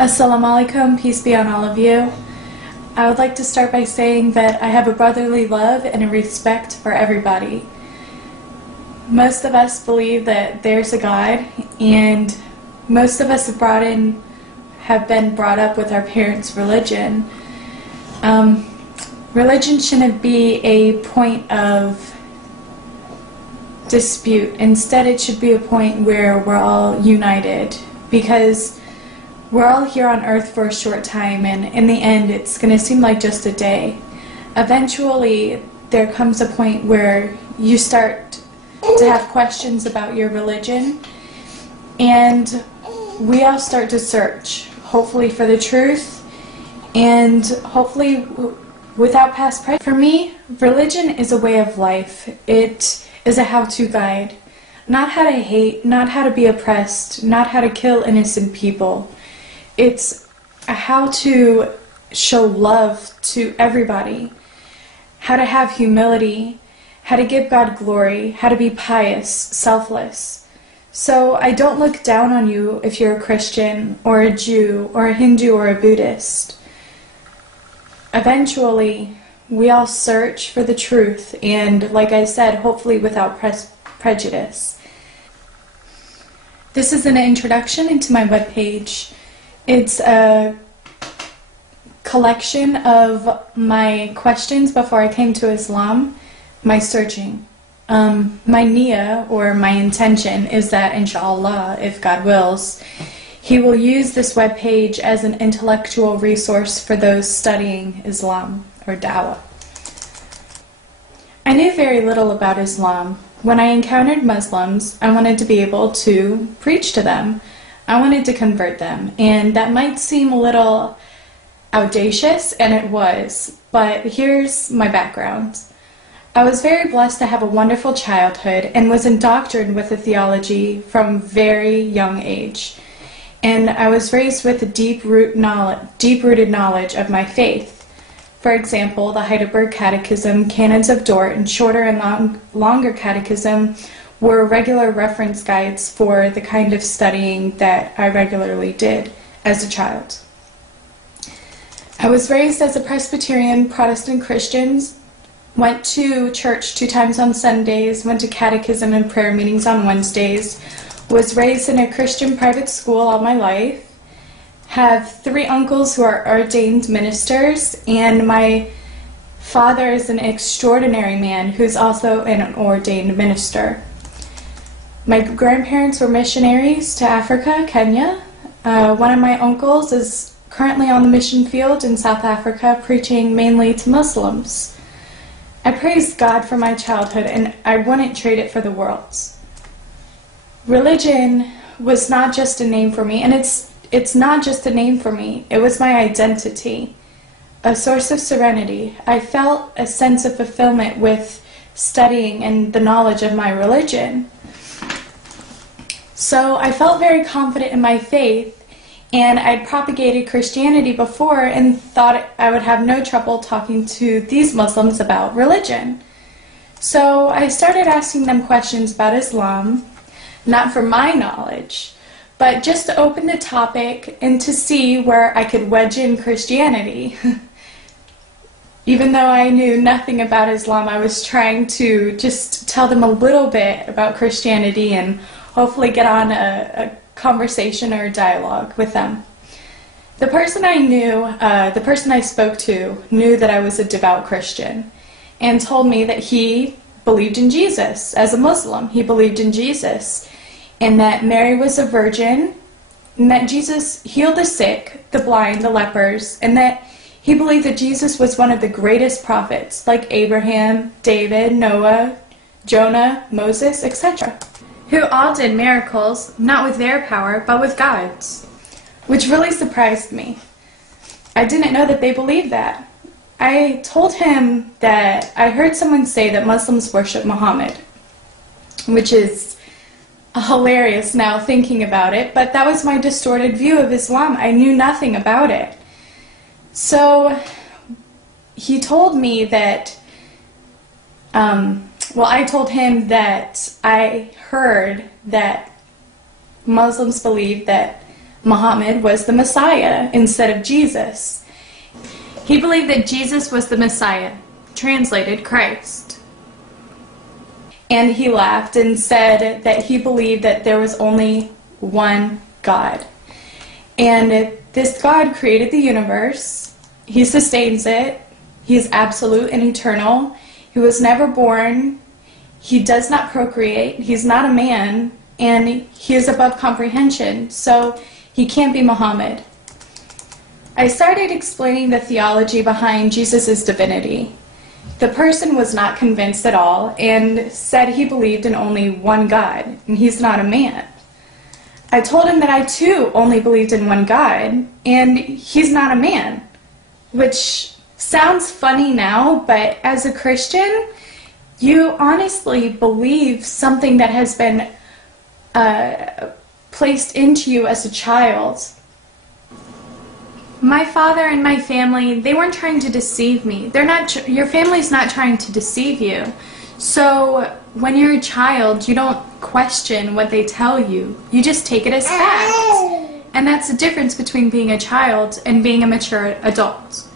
Assalamu alaikum, peace be on all of you. I would like to start by saying that I have a brotherly love and a respect for everybody. Most of us believe that there's a God, and most of us have been brought up with our parents' religion. Religion shouldn't be a point of dispute. Instead, it should be a point where we're all united, because we're all here on earth for a short time, and in the end it's going to seem like just a day. Eventually there comes a point where you start to have questions about your religion, and we all start to search, hopefully for the truth, and hopefully without past prejudice. For me, religion is a way of life. It is a how-to guide. Not how to hate, not how to be oppressed, not how to kill innocent people. It's how to show love to everybody, how to have humility, how to give God glory, how to be pious, selfless. So I don't look down on you if you're a Christian or a Jew or a Hindu or a Buddhist. Eventually, we all search for the truth, and like I said, hopefully without prejudice. This is an introduction into my webpage. It's a collection of my questions before I came to Islam, my searching. My niyyah, or my intention, is that inshallah, if God wills, He will use this webpage as an intellectual resource for those studying Islam or Dawah. I knew very little about Islam. When I encountered Muslims, I wanted to be able to preach to them. I wanted to convert them, and that might seem a little audacious, and it was, but here's my background. I was very blessed to have a wonderful childhood and was indoctrinated with the theology from very young age. And I was raised with a deep-rooted knowledge of my faith. For example, the Heidelberg Catechism, Canons of Dort, and shorter and longer catechism were regular reference guides for the kind of studying that I regularly did as a child. I was raised as a Presbyterian Protestant Christian, went to church 2 times on Sundays, went to catechism and prayer meetings on Wednesdays, was raised in a Christian private school all my life, have 3 uncles who are ordained ministers, and my father is an extraordinary man who's also an ordained minister. My grandparents were missionaries to Africa, Kenya. One of my uncles is currently on the mission field in South Africa, preaching mainly to Muslims. I praise God for my childhood, and I wouldn't trade it for the world. Religion was not just a name for me, and it's not just a name for me. It was my identity, a source of serenity. I felt a sense of fulfillment with studying and the knowledge of my religion. So I felt very confident in my faith, and I'd propagated Christianity before and thought I would have no trouble talking to these Muslims about religion. So I started asking them questions about Islam, not for my knowledge, but just to open the topic and to see where I could wedge in Christianity. Even though I knew nothing about Islam, I was trying to just tell them a little bit about Christianity and hopefully get on a conversation or a dialogue with them. The person I spoke to knew that I was a devout Christian and told me that he believed in Jesus. As a Muslim, he believed in Jesus, and that Mary was a virgin, and that Jesus healed the sick, the blind, the lepers, and that he believed that Jesus was one of the greatest prophets, like Abraham, David, Noah, Jonah, Moses, etc., who all did miracles, not with their power, but with God's, which really surprised me. I didn't know that they believed that. I told him that I heard someone say that Muslims worship Muhammad, which is hilarious now thinking about it, but that was my distorted view of Islam. I knew nothing about it. So he told me that, I told him that I heard that Muslims believe that Muhammad was the Messiah instead of Jesus. He believed that Jesus was the Messiah, translated Christ. And he laughed and said that he believed that there was only one God. And this God created the universe. He sustains it. He is absolute and eternal. He was never born. He does not procreate. He's not a man. And he is above comprehension. So he can't be Muhammad. I started explaining the theology behind Jesus' divinity. The person was not convinced at all and said he believed in only one God, and he's not a man. I told him that I too only believed in one God, and he's not a man, which sounds funny now, but as a Christian, you honestly believe something that has been placed into you as a child. My father and my family, they weren't trying to deceive me. Your family's not trying to deceive you. So when you're a child, you don't question what they tell you. You just take it as fact. And that's the difference between being a child and being a mature adult.